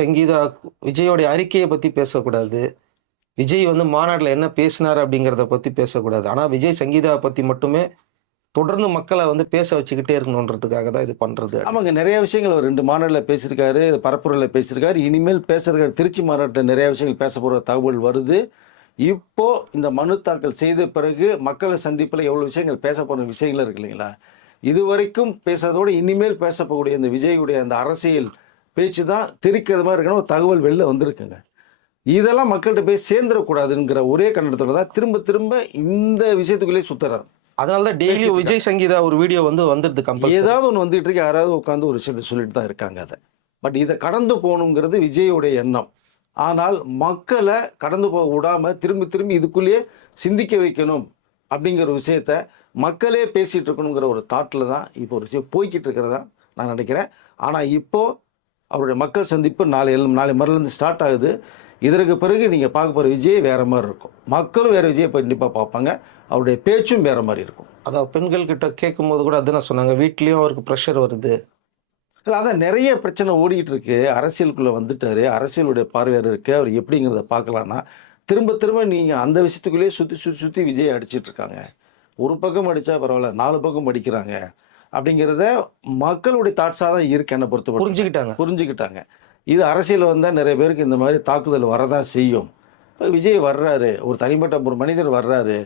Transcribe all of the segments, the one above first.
சங்கீதா விஜயோடைய அறிக்கையை பத்தி பேசக்கூடாது. விஜய் வந்து மாநாட்ல என்ன பேசினார் அப்படிங்கிறத பத்தி பேசக்கூடாது. ஆனா விஜய் சங்கீதாவ பத்தி மட்டுமே தொடர்ந்து மக்கள வந்து பேச வச்சுக்கிட்டே இருக்கணுன்றதுக்காக தான் இது பண்றது. ஆமாங்க. நெறைய விஷயங்கள் அவர் 2 மாநாடுல பேசியிருக்காரு. பரப்புரையில பேசியிருக்காரு. இனிமேல் பேசுறதுக்கு திருச்சி மாநாட்டுல நெறைய விஷயங்கள் பேச போற தகவல் வருது. இப்போ இந்த மனு தாக்கல் செய்த பிறகு மக்களை சந்திப்புல எவ்வளவு விஷயங்கள் பேச போற விஷயங்கள் இருக்கு இல்லைங்களா? இதுவரைக்கும் பேசுறதோட இனிமேல் பேசப்போகக்கூடிய இந்த விஜயுடைய அந்த அரசியல் பேச்சு தான் திரிக்கிறது மாதிரி இருக்கணும் ஒரு தகவல் வெளில வந்திருக்குங்க. இதெல்லாம் மக்கள்கிட்ட போய் சேர்ந்துடக்கூடாதுங்கிற ஒரே கண்ணோட்டத்தோட தான் திரும்ப திரும்ப இந்த விஷயத்துக்குள்ளேயே சுத்துறாரு. அதனால தான் டெய்லி விஜய் சங்கீதா ஒரு வீடியோ வந்து வந்துடுது கம்பல்சரி. ஏதாவது ஒன்று வந்துட்டு இருக்கு, யாராவது உட்காந்து ஒரு விஷயத்த சொல்லிட்டு தான் இருக்காங்க அதை. பட் இதை கடந்து போகணுங்கிறது விஜயோடைய எண்ணம். ஆனால் மக்களை கடந்து போக விடாம திரும்பி திரும்பி இதுக்குள்ளேயே சிந்திக்க வைக்கணும் அப்படிங்கிற விஷயத்த மக்களே பேசிட்டு இருக்கணுங்கிற ஒரு தாட்டில் தான் இப்போ ஒரு விஷயம் போய்கிட்டு இருக்கிறதா நான் நினைக்கிறேன். ஆனால் இப்போ அவருடைய மக்கள் சந்திப்பு நாளை மறுலேருந்து ஸ்டார்ட் ஆகுது. இதற்கு பிறகு நீங்கள் பார்க்க போகிற விஜய் வேறு மாதிரி இருக்கும். மக்களும் வேறு விஜயை கண்டிப்பாக பார்ப்பாங்க. அவருடைய பேச்சும் வேறு மாதிரி இருக்கும். அதான் பெண்கள் கிட்ட கேட்கும்போது கூட அதுதான் சொன்னாங்க, வீட்லேயும் அவருக்கு ப்ரெஷர் வருது. இல்லை, அதான் நிறைய பிரச்சனை ஓடிக்கிட்டு இருக்கு. அரசியலுக்குள்ளே வந்துட்டாரு, அரசியலுடைய பார்வையாளர் இருக்கு. அவர் எப்படிங்கிறத பார்க்கலான்னா திரும்ப திரும்ப நீங்கள் அந்த விஷயத்துக்குள்ளேயே சுற்றி விஜய் அடிச்சிட்டு இருக்காங்க. ஒரு பக்கம் அடித்தா பரவாயில்ல, 4 பக்கம் அடிக்கிறாங்க அப்படிங்கிறத மக்களுடைய தாட்ஸாக தான் இருக்கு. என்னை பொறுத்த புரிஞ்சுக்கிட்டாங்க. இது அரசியல் வந்தால் நிறைய பேருக்கு இந்த மாதிரி தாக்குதல் வரதான் செய்யும். இப்போ விஜய் வர்றாரு, ஒரு தனிப்பட்ட ஒரு மனிதர் வர்றாரு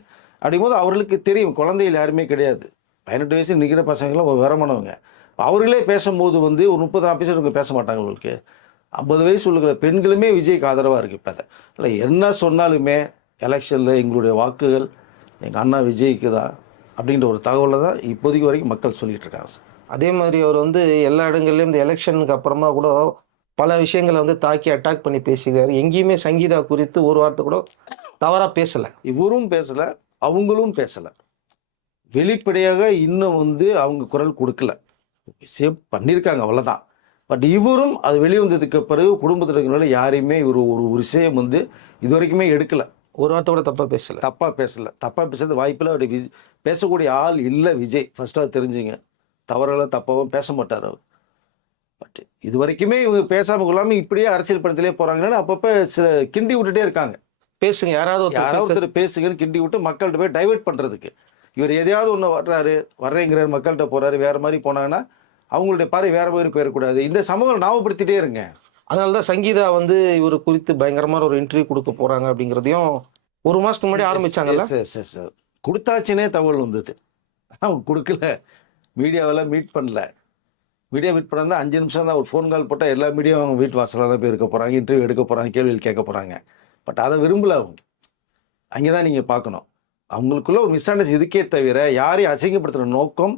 அப்படிங்கும்போது அவர்களுக்கு தெரியும் குழந்தைகள் யாருமே கிடையாது. 18 வயசு நிற்கிற பசங்களாம் ஒரு வரமானவங்க. அவர்களே பேசும்போது வந்து ஒரு 30-40 இவங்க பேச மாட்டாங்க. உங்களுக்கு 50 வயசு உள்ள பெண்களுமே விஜய்க்கு ஆதரவாக இருக்குது. இப்போ இல்லை என்ன சொன்னாலுமே எலெக்ஷனில் எங்களுடைய வாக்குகள் எங்கள் அண்ணா விஜய்க்கு தான் அப்படின்ற ஒரு தகவலை தான் இப்போதைக்கு வரைக்கும் மக்கள் சொல்லிகிட்டு இருக்காங்க சார். அதே மாதிரி அவர் வந்து எல்லா இடங்கள்லையும் இந்த எலெக்ஷனுக்கு அப்புறமா கூட பல விஷயங்களை வந்து தாக்கி அட்டாக் பண்ணி பேசிக்காரு. எங்கேயுமே சங்கீதா குறித்து ஒரு வார்த்தை கூட தவறாக பேசலை. இவரும் பேசலை, அவங்களும் பேசலை. வெளிப்படையாக இன்னும் வந்து அவங்க குரல் கொடுக்கல, விஷயம் பண்ணியிருக்காங்க அவ்வளோதான். பட் இவரும் அது வெளிவந்ததுக்கு பிறகு குடும்பத்தில் இருக்கிறவங்கள யாரையுமே இவர் ஒரு விஷயம் வந்து இது வரைக்குமே எடுக்கலை. ஒரு வார்த்தை கூட தப்பாக பேசுறது வாய்ப்பில் அவர் பேசக்கூடிய ஆள் இல்லை விஜய். ஃபர்ஸ்ட்டாக தெரிஞ்சுங்க, தவறுகளும் தப்பாகவும் பேச மாட்டார் அவர். பட் இது வரைக்குமே இவங்க பேசாமல் கொள்ளாமல் இப்படியே அரசியல் படத்திலே போகிறாங்கன்னு அப்பப்போ கிண்டி விட்டுட்டே இருக்காங்க. பேசுங்க, யாராவது ஒருத்தர் பேசுங்கன்னு கிண்டி விட்டு மக்கள்கிட்ட போய் டைவெர்ட் பண்ணுறதுக்கு. இவர் எதையாவது ஒன்று வர்றேங்கிறார், மக்கள்கிட்ட போகிறாரு, வேறு மாதிரி போனாங்கன்னா அவங்களுடைய பார்வை வேறு மாதிரி போயிடக்கூடாது. இந்த சமூகம் ஞாபகப்படுத்திட்டே இருங்க. அதனால தான் சங்கீதா வந்து இவர் குறித்து பயங்கரமான ஒரு இன்டர்வியூ கொடுக்க போகிறாங்க அப்படிங்கிறதையும் ஒரு மாதத்துக்கு முன்னாடி ஆரம்பிச்சாங்கல்ல. கொடுத்தாச்சுன்னே தகவல் வந்தது. அவங்க கொடுக்கல, மீடியாவெல்லாம் மீட் பண்ணல. மீடியா மீட் பண்ணால் 5 நிமிஷம் தான். ஒரு ஃபோன் கால் போட்டால் எல்லா மீடியாவும் அவங்க வீட்டு வாசலாக தான் போய் இருக்க போகிறாங்க, இன்டர்வியூ எடுக்க போகிறாங்க, கேள்விகள் கேட்க போகிறாங்க. பட் அதை விரும்பல அவங்க. அங்கே தான் நீங்கள் பார்க்கணும், அவங்களுக்குள்ள ஒரு மிஸ் அண்டர்ஸ்டாண்டிங் இருக்கே தவிர யாரையும் அசிங்கப்படுத்துகிற நோக்கம்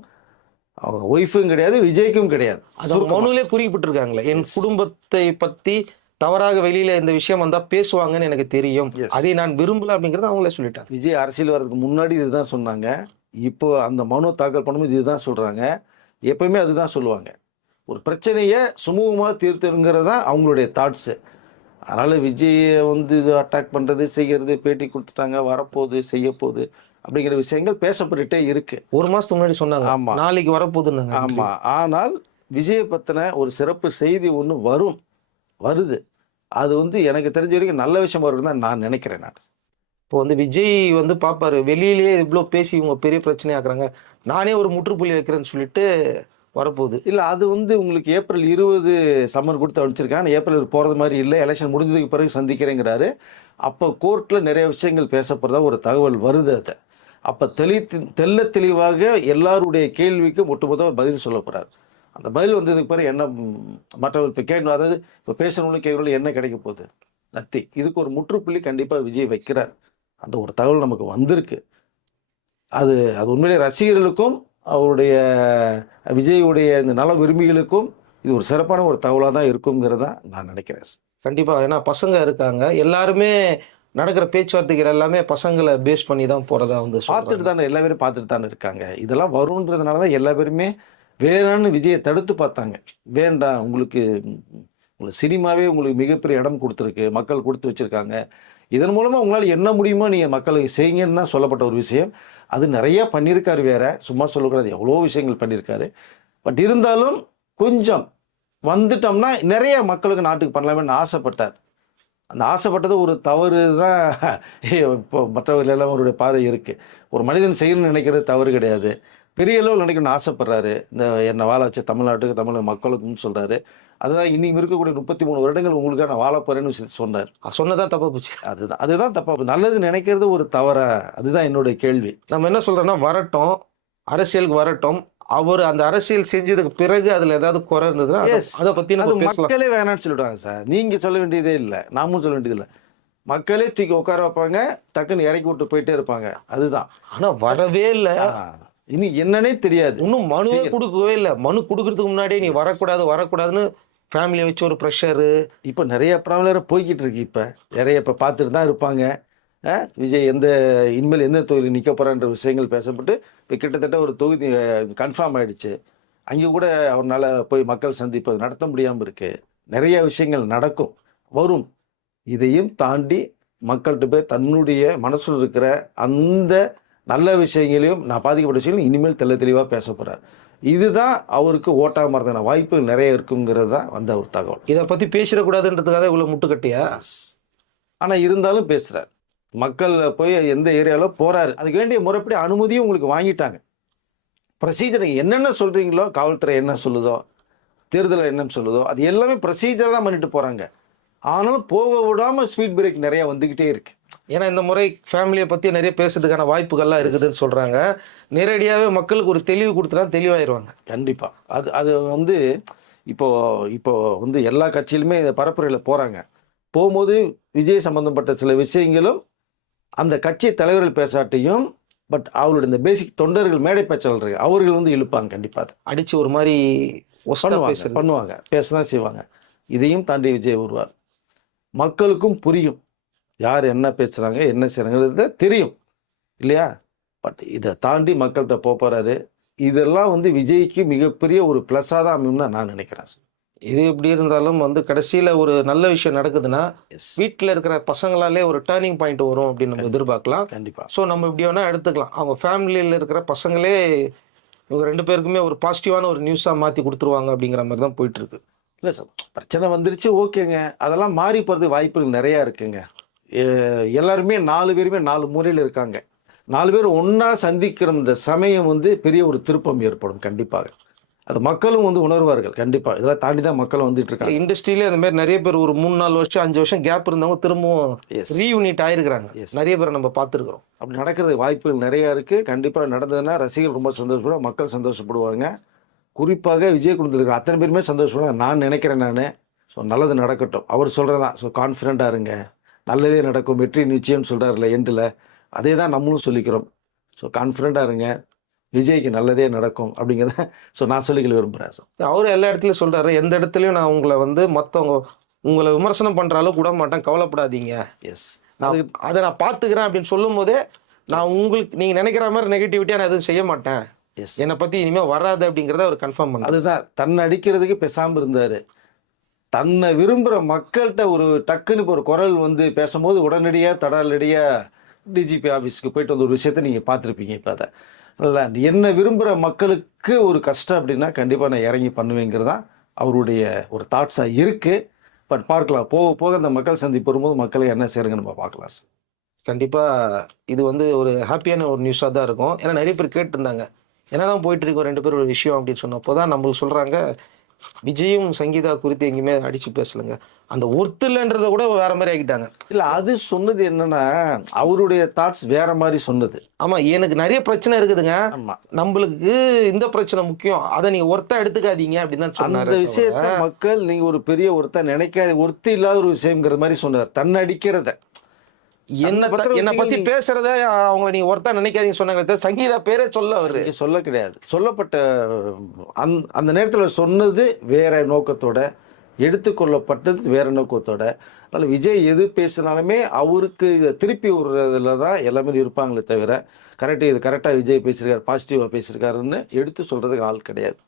அவங்க ஒய்ஃபும் கிடையாது, விஜய்க்கும் கிடையாது. அது மனுவிலே குறிப்பிட்டிருக்காங்களே, என் குடும்பத்தை பற்றி தவறாக வெளியில் இந்த விஷயம் வந்தால் பேசுவாங்கன்னு எனக்கு தெரியும், அதை நான் விரும்பல அப்படிங்கிறத அவங்களே சொல்லிட்டாங்க. விஜய் அரசியல் வர்றதுக்கு முன்னாடி இதுதான் சொன்னாங்க. இப்போ அந்த மனு தாக்கல் பண்ணும்போது இதுதான் சொல்கிறாங்க. எப்பவுமே அதுதான் சொல்லுவாங்க, ஒரு பிரச்சனையை சுமூகமாக தீர்த்துங்கிறது தான் அவங்களுடைய தாட்ஸு. அதனால் விஜயை வந்து இது அட்டாக் பண்ணுறது, செய்கிறது, பேட்டி கொடுத்துட்டாங்க, வரப்போகுது, செய்ய போகுது அப்படிங்கிற விஷயங்கள் பேசப்பட்டுட்டே இருக்கு. ஒரு மாதத்துக்கு முன்னாடி சொன்னாங்க, ஆமாம் நாளைக்கு வரப்போகுதுன்னு. ஆமாம், ஆனால் விஜயை பற்றின ஒரு சிறப்பு செய்தி ஒன்று வருது. அது வந்து எனக்கு தெரிஞ்ச வரைக்கும் நல்ல விஷயம் வருதுன்னு தான் நான் நினைக்கிறேன். நான் இப்போ வந்து விஜய் வந்து பார்ப்பாரு, வெளியிலேயே இவ்வளோ பேசி இவங்க பெரிய பிரச்சனையாக்குறாங்க, நானே ஒரு முற்றுப்புள்ளி வைக்கிறேன்னு சொல்லிட்டு வரப்போகுது. இல்லை, அது வந்து உங்களுக்கு ஏப்ரல் 20 சம்மன் கொடுத்து அனுப்பிச்சிருக்காங்க. ஏப்ரல் போகிறது மாதிரி இல்லை, எலெக்ஷன் முடிஞ்சதுக்கு பிறகு சந்திக்கிறேங்கிறாரு. அப்போ கோர்ட்டில் நிறைய விஷயங்கள் பேசப்படுறதா ஒரு தகவல் வருது. அதை அப்போ தெள்ள தெளிவாக எல்லாருடைய கேள்விக்கும் ஒட்டுமொத்தமாக பதில் சொல்ல போகிறார். அந்த பதில் வந்ததுக்கு பிறகு என்ன மற்றவர்கள் இப்போ கேட்கணும், அதாவது இப்போ பேசணும்னு கேட்கணும், என்ன கிடைக்க போகுது, நத்தி. இதுக்கு ஒரு முற்றுப்புள்ளி கண்டிப்பாக விஜய் வைக்கிறார். அந்த ஒரு தகவல் நமக்கு வந்திருக்கு. அது உண்மையிலே ரசிகர்களுக்கும் அவருடைய விஜயுடைய இந்த நல விரும்பிகளுக்கும் இது ஒரு சிறப்பான ஒரு தகவலாக தான் இருக்குங்கிறத நான் நினைக்கிறேன். கண்டிப்பாக, ஏன்னா பசங்க இருக்காங்க, எல்லாருமே நடக்கிற பேச்சுவார்த்தைகள் எல்லாமே பசங்களை பேஸ் பண்ணி தான் போகிறதா வந்து பார்த்துட்டு தானே எல்லா பேரும் பார்த்துட்டு தானே இருக்காங்க. இதெல்லாம் வரும்ன்றதுனால தான் எல்லா பேருமே வேணான்னு விஜயை தடுத்து பார்த்தாங்க. வேண்டாம், உங்களுக்கு சினிமாவே உங்களுக்கு மிகப்பெரிய இடம் கொடுத்துருக்கு, மக்கள் கொடுத்து வச்சுருக்காங்க, இதன் மூலமாக உங்களால் என்ன முடியுமோ நீங்கள் மக்களுக்கு செய்யுங்கன்னு தான் சொல்லப்பட்ட ஒரு விஷயம். அது நிறைய பண்ணியிருக்காரு, வேற சும்மா சொல்லக்கூடாது, எவ்வளோ விஷயங்கள் பண்ணியிருக்காரு. பட் இருந்தாலும் கொஞ்சம் வந்துட்டோம்னா நிறைய மக்களுக்கு நாட்டுக்கு பண்ணலாமேன்னு ஆசைப்பட்டார். அந்த ஆசைப்பட்டது ஒரு தவறு தான். இப்போ மற்றவர்கள் எல்லாம் அவருடைய பார்வை இருக்கு. ஒரு மனிதன் செய்யணும்னு நினைக்கிறது தவறு கிடையாது. பெரிய அளவில் நினைக்கணும்னு ஆசைப்படுறாரு. இந்த என்னை வாழ வச்ச தமிழ்நாட்டுக்கு, தமிழ் மக்களுக்குன்னு சொல்றாரு. அதுதான் இன்னைக்கு இருக்கக்கூடிய 33 வருடங்கள் உங்களுக்காக நான் வாழ போறேன்னு விஷயத்த சொன்னார். சொன்னதான் தப்பா போச்சு. அதுதான் தப்பா. நல்லது நினைக்கிறது ஒரு தவறா? அதுதான் என்னுடைய கேள்வி. நம்ம என்ன சொல்றோம்னா, வரட்டும், அரசியலுக்கு வரட்டும். அவர் அந்த அரசியல் செஞ்சதுக்கு பிறகு அதுல ஏதாவது குறை இருந்ததுன்னா Yes. அதை பத்தி அது நம்ம பேசலாம். மக்களே வேணாம்னு சொல்லிடுவாங்க சார். நீங்க சொல்ல வேண்டியதே இல்லை, நாமும் சொல்ல வேண்டியது இல்லை. மக்களே தூக்கி உட்கார வைப்பாங்க, டக்குன்னு இறக்கி விட்டு போயிட்டே இருப்பாங்க. அதுதான். ஆனா வரவே இல்ல. இனி என்னன்னே தெரியாது. இன்னும் மனுவே கொடுக்கவே இல்ல. மனு கொடுக்கறதுக்கு முன்னாடியே நீ வரக்கூடாதுன்னு ஃபேமிலியை வச்சு ஒரு ப்ரெஷரு. இப்போ நிறைய ப்ராப்ளம் போய்கிட்டு இருக்கு. இப்போ நிறைய இப்போ பார்த்துட்டு தான் இருப்பாங்க. விஜய் இனிமேல் எந்த தொகுதியில் நிற்க போகிறான்ற விஷயங்கள் பேசப்பட்டு இப்போ கிட்டத்தட்ட ஒரு தொகுதி கன்ஃபார்ம் ஆயிடுச்சு. அங்கே கூட அவரால் போய் மக்கள் சந்திப்பு நடத்த முடியாமல் இருக்கு. நிறைய விஷயங்கள் நடக்கும், வரும். இதையும் தாண்டி மக்கள்கிட்ட போய் தன்னுடைய மனசில் இருக்கிற அந்த நல்ல விஷயங்களையும், நான் பாதிக்கப்பட்ட விஷயங்களும் இனிமேல் தெளிவாக பேச போகிறார். இதுதான் அவருக்கு ஓட்டாக மாறதான வாய்ப்பு நிறைய இருக்குங்கிறது தான் வந்த ஒரு தகவல். இதை பத்தி பேசிடக்கூடாதுன்றதுக்காக இவ்வளவு முட்டுக்கட்டியா? ஆனால் இருந்தாலும் பேசுகிறார். மக்கள் போய் எந்த ஏரியாவில் போகிறாரு, அதுக்கு வேண்டிய முறைப்படி அனுமதியும் உங்களுக்கு வாங்கிட்டாங்க. ப்ரொசீஜர் என்னென்ன சொல்கிறீங்களோ, காவல்துறை என்ன சொல்லுதோ, தேர்தல் என்ன சொல்லுதோ, அது எல்லாமே ப்ரொசீஜர் தான் பண்ணிட்டு போகிறாங்க. ஆனாலும் போக விடாமல் ஸ்பீட் பிரேக் நிறையா வந்துக்கிட்டே இருக்கு. ஏன்னா இந்த முறை ஃபேமிலியை பற்றி நிறைய பேசுறதுக்கான வாய்ப்புகள்லாம் இருக்குதுன்னு சொல்கிறாங்க. நேரடியாகவே மக்களுக்கு ஒரு தெளிவு கொடுத்துட்டா தெளிவாயிருவாங்க. கண்டிப்பாக. அது இப்போ எல்லா கட்சியிலுமே இந்த பரப்புரையில் போகிறாங்க. போகும்போது விஜய் சம்பந்தப்பட்ட சில விஷயங்களும் அந்த கட்சி தலைவர்கள் பேசாட்டையும், பட் அவருடைய இந்த பேசிக் தொண்டர்கள், மேடை பேச்சாளர்கள் அவர்கள் இழுப்பாங்க. கண்டிப்பாக அடித்து ஒரு மாதிரி பண்ணுவாங்க, பேசதான் செய்வாங்க. இதையும் தாண்டி விஜய் வருவார். மக்களுக்கும் புரியும் யார் என்ன பேசுகிறாங்க, என்ன செய்கிறாங்கிறது தெரியும் இல்லையா? பட் இதை தாண்டி மக்கள்கிட்ட போகிறாரு. இதெல்லாம் விஜய்க்கு மிகப்பெரிய ஒரு ப்ளஸ்ஸாக தான் அமையும் தான் நான் நினைக்கிறேன். இது எப்படி இருந்தாலும் கடைசியில் ஒரு நல்ல விஷயம் நடக்குதுன்னா வீட்டில் இருக்கிற பசங்களாலே ஒரு டேர்னிங் பாயிண்ட் வரும் அப்படின்னு நம்ம எதிர்பார்க்கலாம். கண்டிப்பாக. ஸோ நம்ம இப்படி வேணால் எடுத்துக்கலாம். அவங்க ஃபேமிலியில் இருக்கிற பசங்களே இவங்க 2 பேருக்குமே ஒரு பாசிட்டிவான ஒரு நியூஸாக மாற்றி கொடுத்துருவாங்க அப்படிங்கிற மாதிரி தான் போயிட்டுருக்கு. இல்லை சார், பிரச்சனை வந்துருச்சு, ஓகேங்க. அதெல்லாம் மாறி போகிறதுக்கு வாய்ப்புகள் நிறையா இருக்குங்க. எல்லாருமே 4 பேருமே 4 மூலையில் இருக்காங்க. 4 பேர் ஒன்றா சந்திக்கிற இந்த சமயம் பெரிய ஒரு திருப்பம் ஏற்படும். கண்டிப்பாக அது மக்களும் உணர்வார்கள். கண்டிப்பாக இதெல்லாம் தாண்டி தான் மக்களும் வந்துட்டு இருக்காங்க. இண்டஸ்ட்ரியிலே அந்த மாதிரி நிறைய பேர் ஒரு 3-4 வருஷம் 5 வருஷம் கேப் இருந்தவங்க திரும்பவும் ரீயூனிட் ஆயிருக்கிறாங்க. நிறைய பேரை நம்ம பார்த்துருக்குறோம். அப்படி நடக்கிறதுக்கு வாய்ப்புகள் நிறையா இருக்குது. கண்டிப்பாக நடந்ததுன்னா ரசிகர்கள் ரொம்ப சந்தோஷப்படுவாங்க, மக்கள் சந்தோஷப்படுவாங்க. குறிப்பாக விஜய் குடும்பத்தில் இருக்கிற அத்தனை பேருமே சந்தோஷப்படுவாங்க நான் நினைக்கிறேன். ஸோ நல்லது நடக்கட்டும். அவர் சொல்கிறதான். ஸோ கான்ஃபிடண்ட்டாக இருங்க, நல்லதே நடக்கும், வெற்றி நிச்சயம்னு சொல்கிறார்ல எண்டில், அதே தான் நம்மளும் சொல்லிக்கிறோம். ஸோ கான்ஃபிடண்ட்டாக இருங்க, விஜய்க்கு நல்லதே நடக்கும் அப்படிங்கிறத நான் சொல்லிக்கல விரும்புகிறேன் சார். அவரும் எல்லா இடத்துலையும் சொல்கிறாரு, எந்த இடத்துலையும் நான் உங்களை மற்றவங்க உங்களை விமர்சனம் பண்ணுற அளவுக்கு விட மாட்டேன், கவலைப்படாதீங்க, அதை நான் பார்த்துக்கிறேன் அப்படின்னு சொல்லும் போதே நான் நீங்கள் நினைக்கிற மாதிரி நெகட்டிவிட்டியாக நான் எதுவும் செய்ய மாட்டேன், என்னை பற்றி இனிமேல் வராது அப்படிங்கிறத அவர் கன்ஃபார்ம் பண்ணார். அதுதான் தன்னை அடிக்கிறதுக்கு பேசாமல் இருந்தார். தன்னை விரும்புகிற மக்கள்கிட்ட ஒரு டக்குன்னு ஒரு குரல் பேசும்போது உடனடியாக தடாலடியாக டிஜிபி ஆஃபீஸ்க்கு போயிட்டு ஒரு விஷயத்த நீங்கள் பார்த்துருப்பீங்க. இப்போ அதை இல்லை, என்ன விரும்புகிற மக்களுக்கு ஒரு கஷ்டம் அப்படின்னா கண்டிப்பாக நான் இறங்கி பண்ணுவேங்கிறது தான் அவருடைய ஒரு தாட்ஸாக இருக்குது. பட் பார்க்கலாம், போக போக அந்த மக்கள் சந்திப்பு வரும்போது மக்களை என்ன செய்யுங்க நம்ம பார்க்கலாம் சார். கண்டிப்பாக இது ஒரு ஹாப்பியான ஒரு நியூஸாக தான் இருக்கும். ஏன்னா நிறைய பேர் கேட்டுருந்தாங்க என்னதான் போயிட்டு இருக்கோம் 2 பேர் ஒரு விஷயம் அப்படின்னு சொன்னப்போ தான் நம்மளுக்கு சொல்கிறாங்க, விஜயும் சங்கீதா குறித்து எங்கேயுமே அடிச்சு பேசலைங்க, அந்த ஒருத்தலன்றதை கூட வேற மாதிரி ஆகிட்டாங்க. இல்லை, அது சொன்னது என்னன்னா அவருடைய தாட்ஸ் வேற மாதிரி சொன்னது. ஆமாம், எனக்கு நிறைய பிரச்சனை இருக்குதுங்க, நம்மளுக்கு இந்த பிரச்சனை முக்கியம், அதை நீங்க ஒருத்தா எடுத்துக்காதீங்க அப்படின்னு தான் சொன்னார். அந்த விஷயத்த மக்கள் நீங்க ஒரு பெரிய ஒருத்தா நினைக்காத, ஒருத்த இல்லாத ஒரு விஷயம்ங்கிற மாதிரி சொன்னார். தன்னை அடிக்கிறத என்னை பத்தி பேசுறத அவங்க நீங்க ஒருத்தா நினைக்காதீங்க சொன்னாங்க. சங்கீதா பேரே அவரு சொல்ல கிடையாது. சொல்லப்பட்ட அந்த நேரத்தில் சொன்னது வேற நோக்கத்தோட, எடுத்துக்கொள்ளப்பட்டது வேற நோக்கத்தோட. அதனால விஜய் எது பேசினாலுமே அவருக்கு திருப்பி விடுறதுல தான் எல்லாமே இருப்பாங்களே தவிர, இது கரெக்டாக விஜய் பேசியிருக்காரு, பாசிட்டிவாக பேசியிருக்காருன்னு எடுத்து சொல்றதுக்கு ஆள் கிடையாது.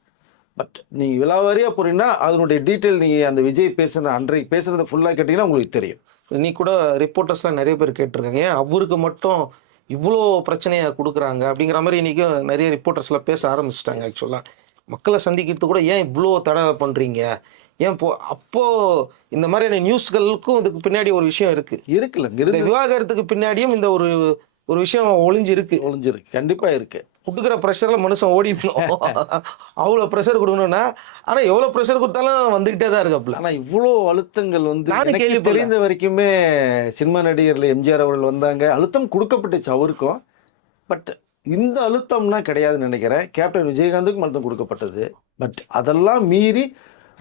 பட் நீங்கள் விலாவாரியாக போறீங்கன்னா அதனுடைய டீட்டெயில் நீங்கள் அந்த விஜய் அன்றைக்கு பேசுனதை ஃபுல்லாக கேட்டிங்கன்னா உங்களுக்கு தெரியும். நீ கூட ரிப்போர்ட்டர்ஸ்லாம் நிறைய பேர் கேட்டிருக்காங்க, ஏன் அவருக்கு மட்டும் இவ்வளோ பிரச்சனையை கொடுக்குறாங்க அப்படிங்கிற மாதிரி இன்றைக்கி நிறைய ரிப்போர்ட்டர்ஸ்லாம் பேச ஆரம்பிச்சிட்டாங்க. ஆக்சுவலாக மக்களை சந்திக்கிறது கூட ஏன் இவ்வளோ தடை பண்ணுறீங்க, ஏன் அப்போ இந்த மாதிரியான நியூஸ்களுக்கும் இதுக்கு பின்னாடி ஒரு விஷயம் இருக்கு. இருக்குல்ல இந்த இருந்து விவாகரத்துக்கு பின்னாடியும் இந்த ஒரு ஒரு விஷயம் ஒளிஞ்சிருக்கு. ஒளிஞ்சிருக்கு, கண்டிப்பா இருக்கு. கொடுக்குற ப்ரெஷர்ல மனுஷன் ஓடிடணும். அவ்வளோ ப்ரெஷர் கொடுக்கணும்னா, ஆனா எவ்வளோ ப்ரெஷர் கொடுத்தாலும் வந்துகிட்டே தான் இருக்காப்புல. ஆனா இவ்வளோ அழுத்தங்கள் வந்து நானும் எனக்கு கேள்விப்படல. தெரிந்த வரைக்குமே சினிமா நடிகர்ல எம்ஜிஆர் அவர்கள் வந்தாங்க, அழுத்தம் கொடுக்கப்பட்டுச்சு அவருக்கும். பட் இந்த அழுத்தம்னா கிடையாதுன்னு நினைக்கிறேன். கேப்டன் விஜயகாந்துக்கும் அழுத்தம் கொடுக்கப்பட்டது. பட் அதெல்லாம் மீறி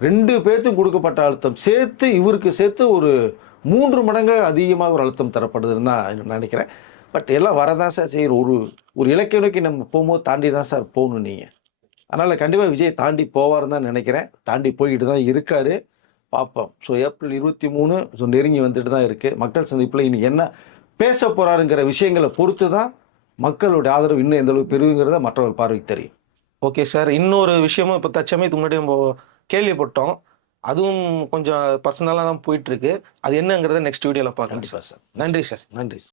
2 பேர்த்துக்கும் கொடுக்கப்பட்ட அழுத்தம் சேர்த்து இவருக்கு சேர்த்து ஒரு 3 மடங்கு அதிகமாக ஒரு அழுத்தம் தரப்படுதுன்னு தான் நினைக்கிறேன். பட் எல்லாம் வரதான் சார் செய்யும். ஒரு இலக்கை நோக்கி நம்ம போகும்போது தாண்டி தான் சார் போகணும் நீங்கள். அதனால் கண்டிப்பாக விஜய் தாண்டி போவார்னு தான் நினைக்கிறேன். தாண்டி போய்கிட்டு தான் இருக்காரு. பார்ப்போம். ஸோ ஏப்ரல் 23 ஸோ நெருங்கி வந்துட்டு தான் இருக்குது. மக்கள் சந்திப்பில் இன்னைக்கு என்ன பேச போகிறாருங்கிற விஷயங்களை பொறுத்து தான் மக்களுடைய ஆதரவு இன்னும் எந்த அளவுக்கு பெருகுங்கிறத மற்றவர் பார்வைக்கு தெரியும். Okay sir. இன்னொரு விஷயமும் இப்போ தற்சமயத்துக்கு முன்னாடி நம்ம கேள்விப்பட்டோம். அதுவும் கொஞ்சம் பர்சனலாக தான் போயிட்டு இருக்கு. அது என்னங்கிறத நெக்ஸ்ட் வீடியோவில் பார்க்கலாம். கண்டிப்பாக சார். நன்றி சார். நன்றி.